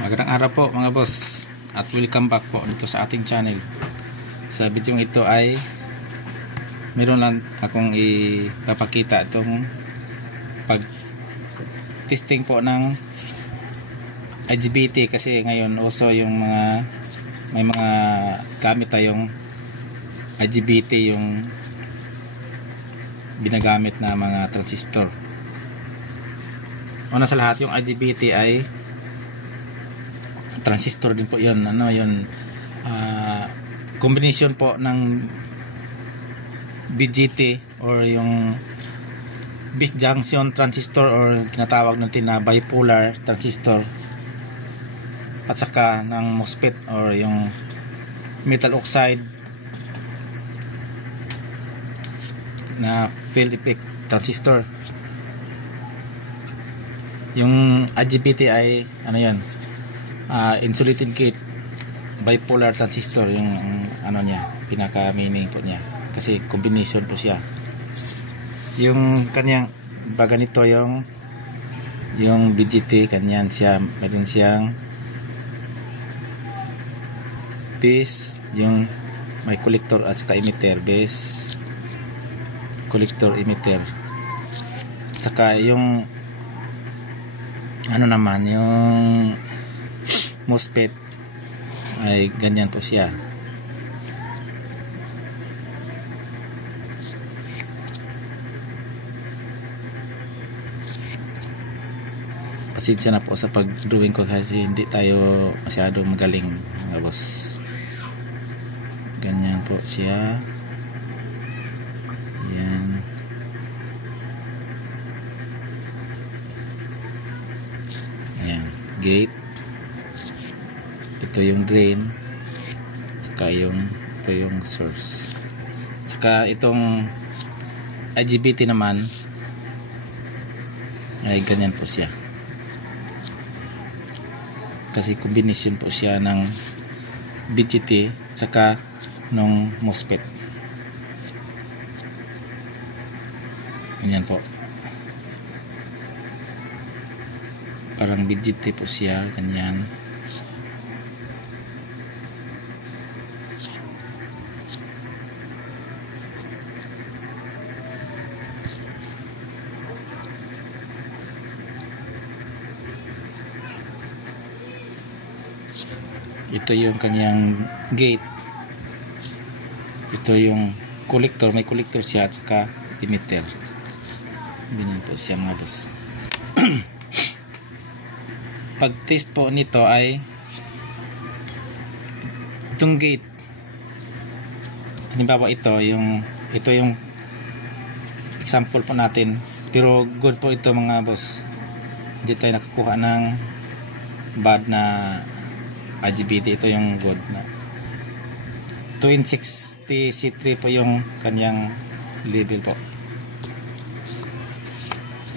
Magandang araw po mga boss at welcome back po dito sa ating channel. Sa video ito ay meron lang akong ipapakita itong pag testing po ng IGBT, kasi ngayon uso yung may mga gamit tayong IGBT yung binagamit na mga transistor. Una sa lahat, yung IGBT ay transistor din po yun. Combination po ng BJT or yung bis junction transistor or tinatawag natin na bipolar transistor, at saka ng MOSFET or yung metal oxide na field effect transistor. Yung IGBT ay insulated gate bipolar transistor, yung niya, pinaka meaning po niya, kasi combination po siya. Yung kanyang baga nito yung BJT kanyan siya, meron siyang base, yung may collector at saka emitter, base, collector, emitter, at saka yung naman yung MOSFET ay ganyan po siya. Pasensya na po sa pag-drawing ko kasi hindi tayo masyado magaling mga boss. Ganyan po siya. Yan. Ayan, gate. Ito yung drain. Saka ito yung source. Saka itong IGBT naman ay ganyan po siya. Kasi combination po siya ng BJT saka ng MOSFET. Ganyan po. Parang BJT po siya, ganyan. Ito yung kanyang gate. Ito yung collector, may collector siya at saka emitter. Ganyan po siya mga boss. Pag test po nito ay itong gate, halimbawa ito yung example po natin, pero good po ito mga boss. Hindi tayo nakakuha ng bad na IGBT. Ito yung good na 260 C3 po yung kanyang level po.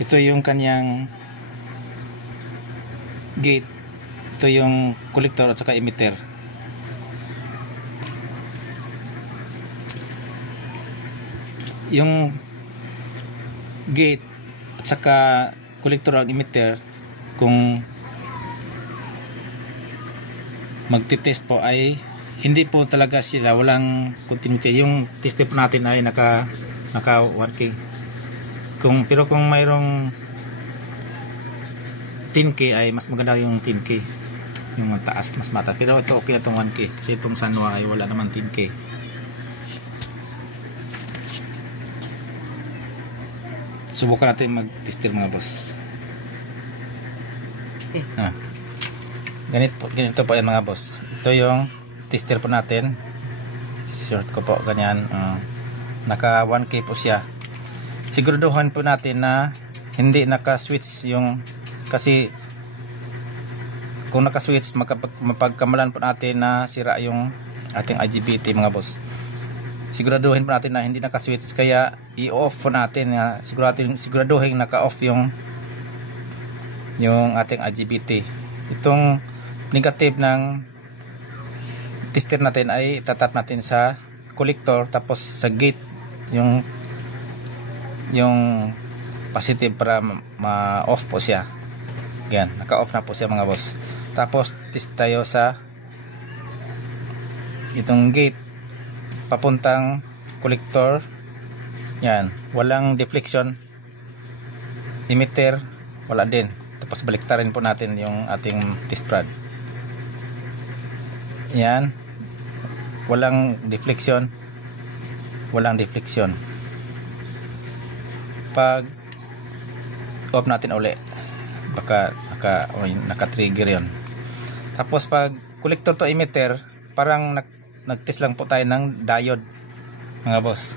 Ito yung kanyang gate, ito yung collector at saka emitter. Yung gate at saka collector at emitter, kung magti-test po ay hindi po talaga sila, walang continuity. Yung test po natin ay naka 1K. Pero kung mayroong 10K ay mas maganda yung 10K, yung mataas, mas mataas. Pero ito okay na itong 1K kasi itong Sanwa ay wala naman 10K. Subukan natin mag-tester mga boss. Ganito po yan mga boss. Ito yung tester po natin. Short ko po ganyan. Naka 1K po siya. Siguraduhan po natin na hindi naka-switch yung, kasi kung naka-switch mapagkamalan po natin na sira yung ating IGBT mga boss. Siguraduhin po natin na hindi naka-switch, kaya i-off po natin, siguraduhin naka-off yung ating IGBT. Itong negative ng tester natin ay itatap natin sa collector, tapos sa gate yung positive para ma-off po siya. Yan, naka-off na po siya mga boss. Tapos test tayo sa itong gate papuntang collector. Yan, walang deflection. Emitter, wala din. Tapos baliktarin po natin yung ating test rod. Yan, walang deflection. Walang deflection. Pag off natin uli, baka naka-trigger yon. Tapos pag collector to emitter, parang nag-test lang po tayo ng diode mga boss.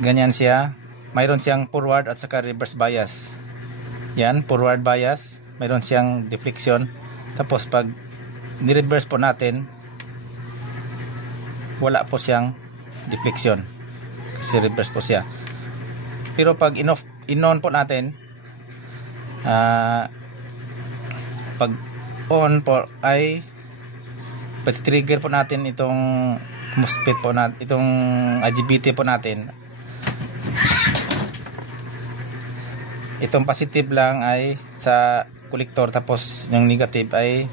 Ganyan siya. Mayroon siyang forward at saka reverse bias. Yan, forward bias, mayroon siyang deflection. Tapos pag ni-reverse po natin, wala po siyang deflection kasi reverse po siya. Pero pag in-on po natin, pag on po ay pati-trigger po natin itong MOSFET po natin, itong IGBT po natin. Itong positive lang ay sa collector, tapos yung negative ay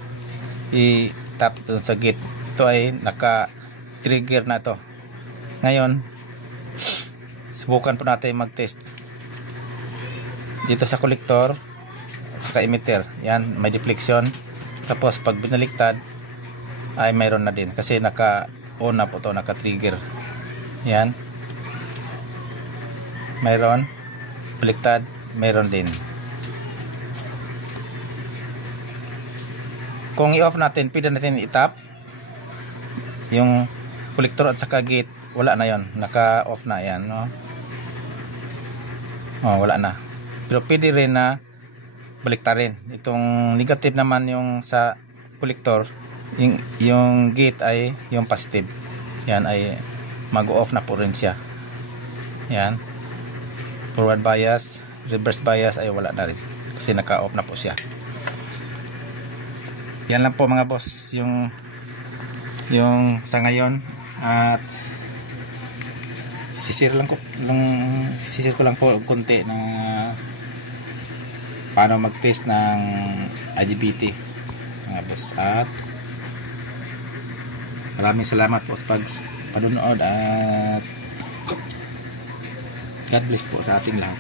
i-tap dun sa gate. Ito ay naka-trigger na to. Ngayon, subukan po natin mag-test dito sa collector at saka emitter. Yan, may deflection. Tapos pag binaliktad ay mayroon na din kasi naka-on na po to, naka-trigger. Yan, mayroon. Baliktad, mayroon din. Kung i-off natin, pwede natin i-tap yung collector at saka gate. Wala na yon, naka-off na yan, no? Oh, wala na. Pero pwede rin na baliktarin. Itong negative naman yung sa collector, yung gate ay yung positive. Yan ay mag-off na po rin siya. Yan. Forward bias, reverse bias ay wala na rin kasi naka-off na po siya. Yan lang po mga boss yung sa ngayon, at sisir ko lang po konti na paano mag-test ng IGBT mga boss. At maraming salamat po sa panonood at God bless po sa ating lahat.